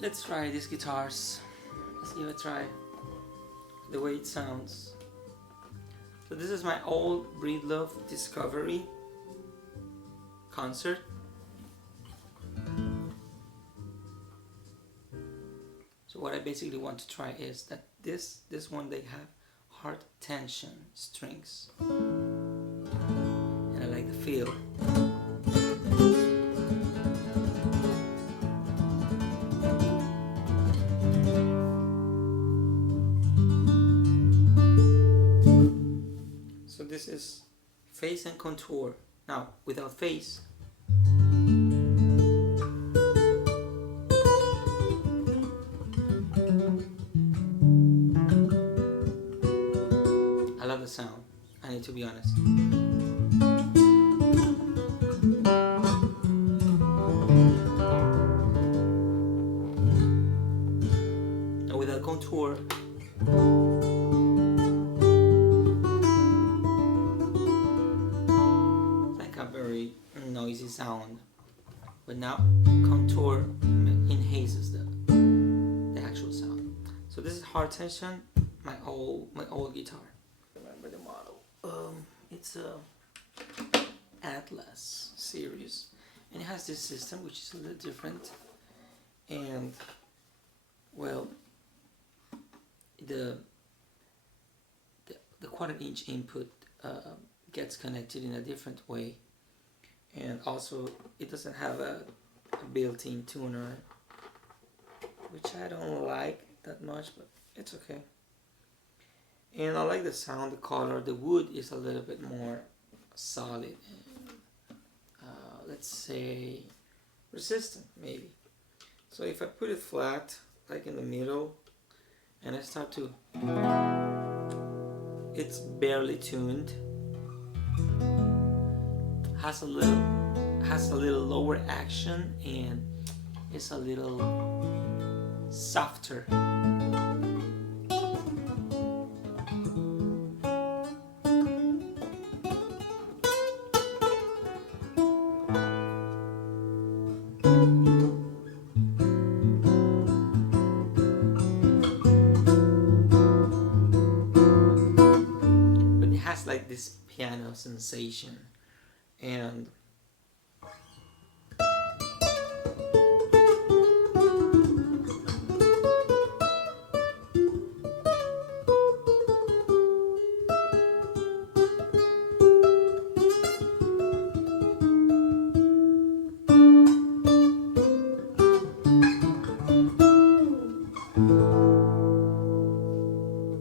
Let's try these guitars. Let's give it a try. The way it sounds. So this is my old Breedlove Discovery concert. So what I basically want to try is that this one they have hard tension strings, and I like the feel. So this is phase and contour. Now without phase, I love the sound, I need to be honest. And without contour, like a very noisy sound. But now contour enhances the actual sound. So this is hard tension, my old guitar. Remember the model. It's a Atlas series, and it has this system which is a little different. And well, the 1/4-inch input gets connected in a different way, and also it doesn't have a built-in tuner, which I don't like that much, but it's okay. And I like the sound, the color. The wood is a little bit more solid and let's say resistant maybe. So if I put it flat, like in the middle, and I start to, it's barely tuned, has a little lower action, and it's a little softer. But it has like this piano sensation, and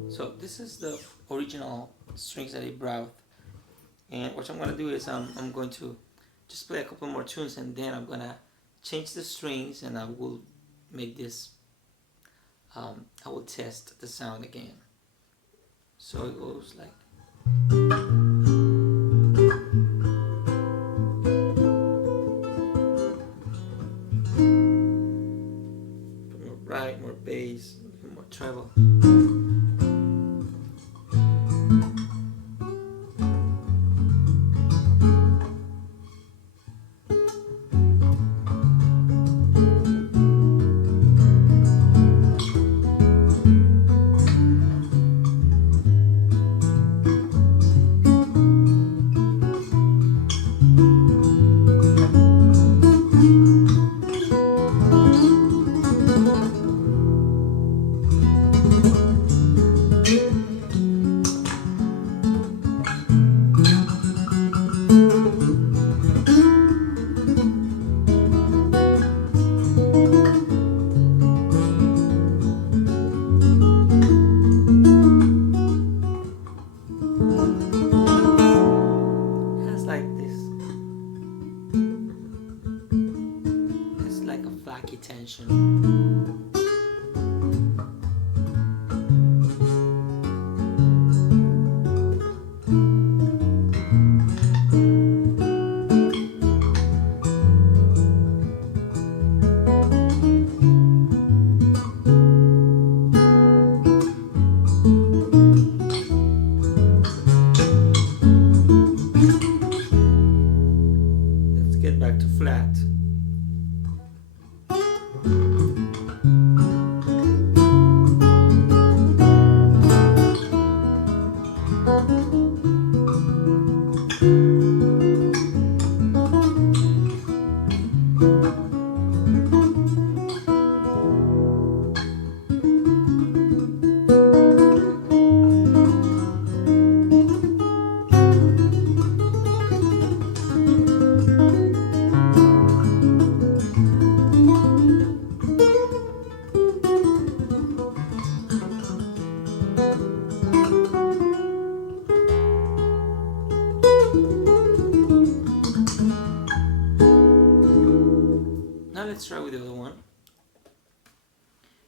so this is the original strings that I brought. And what I'm gonna do is I'm going to just play a couple more tunes, and then I'm gonna change the strings, and I will make this, I will test the sound again. So it goes like, more right, more bass, more treble.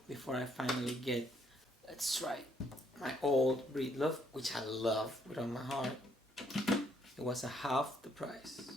before I finally get, let's try my old breed love, which I love with all my heart. It was a half the price.